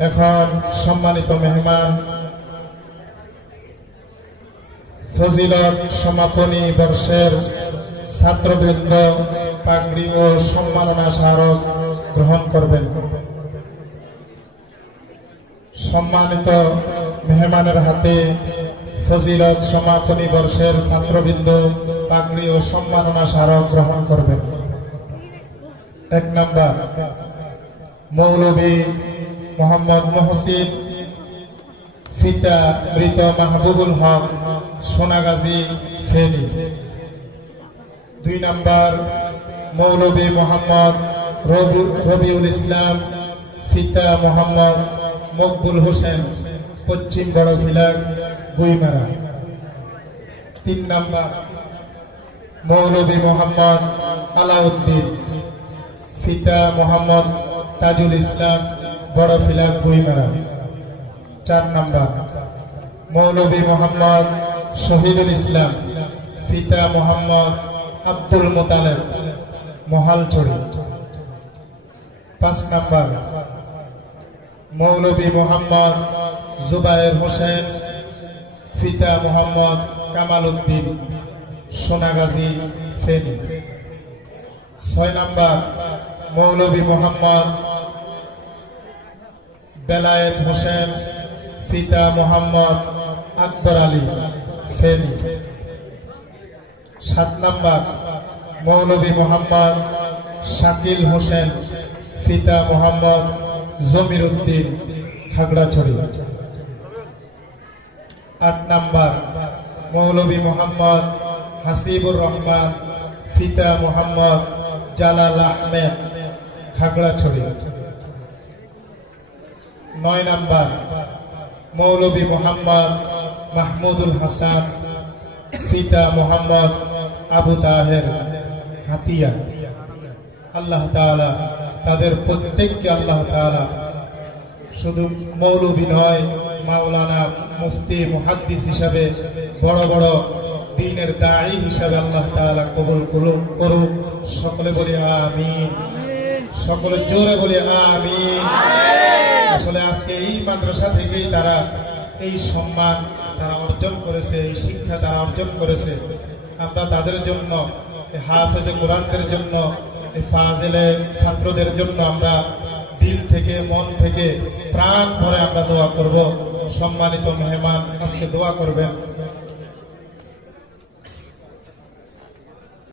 এখন সম্মানিত মেহমান, ফজিলত সমাপনী বর্ষের ছাত্রবৃন্দ, পাগড়ি ও সম্মাননা স্মারক গ্রহণ করবেন। সম্মানিত মেহমানের হাতে ফজিলত সমাপনী বর্ষের ছাত্রবৃন্দ, পাগড়ি ও সম্মাননা স্মারক গ্রহণ করবেন। এক নাম্বার মৌলবী মোহাম্মদ মহসিন, ফিতা মৃত মাহবুবুল হক, সোনাগাজী ফেনী। দুই নাম্বার মৌলবী মোহাম্মদ রবি- রবিউল ইসলাম, ফিতা মোহাম্মদ মকবুল হোসেন, পশ্চিম বড়ভিলাগ গুইমারা। তিন নাম্বার মৌলবী মোহাম্মদ আলাউদ্দিন, ফিতা মোহাম্মদ তাজুল ইসলাম বড়ফিলা গুইমারা চার নাম্বার মৌলবী মোহাম্মদ শহীদুল ইসলাম ফিতা মোহাম্মদ আব্দুল মোতালেব মহালছড়ি পাঁচ নাম্বার মৌলবী মোহাম্মদ জুবায়ের হোসেন ফিতা মোহাম্মদ কামাল উদ্দিন, সোনাগাজী ফেনী। ছয় নাম্বার মৌলবী মোহাম্মদ বেলায়েত হোসেন, ফিতা মোহাম্মদ, আকবর আলী, ফেনী। সাত নাম্বার মৌলবী মোহাম্মদ, শাকিল হোসেন, ফিতা মোহাম্মদ, জমির উদ্দিন, খাগড়াছড়ি। আট নাম্বার মৌলবী মোহাম্মদ, হাসিবুর রহমান, ফিতা মোহাম্মদ, জালাল আহমেদ, খাগড়াছড়ি। নয় নাম্বার, মৌলবী মোহাম্মদ মাহমুদুল হাসান ফিতা মোহাম্মদ আবু তাহের হাতিয়া। আল্লাহ তাআলা তাদের প্রত্যেককে আল্লাহ তাআলা শুধু মৌলবী নয়, মাওলানা মুফতি, মুহাদ্দিস হিসাবে বড় বড় দিনের দায়ী হিসাবে আল্লাহ তাআলা কবল করুক করুক। সকলে বলি আমিন। সকলে জোরে বলি আমিন। আসলে আজকে এই মাদ্রাসা থেকেই তারা এই সম্মান তারা অর্জন করেছে, এই শিক্ষা তারা অর্জন করেছে। আমরা তাদের জন্য হাফেজে কোরআনদের জন্য ফাজেলে ছাত্রদের জন্য আমরা দিল থেকে, মন থেকে, প্রাণ ভরে আমরা দোয়া করব। সম্মানিত মেহমান আজকে দোয়া করবেন।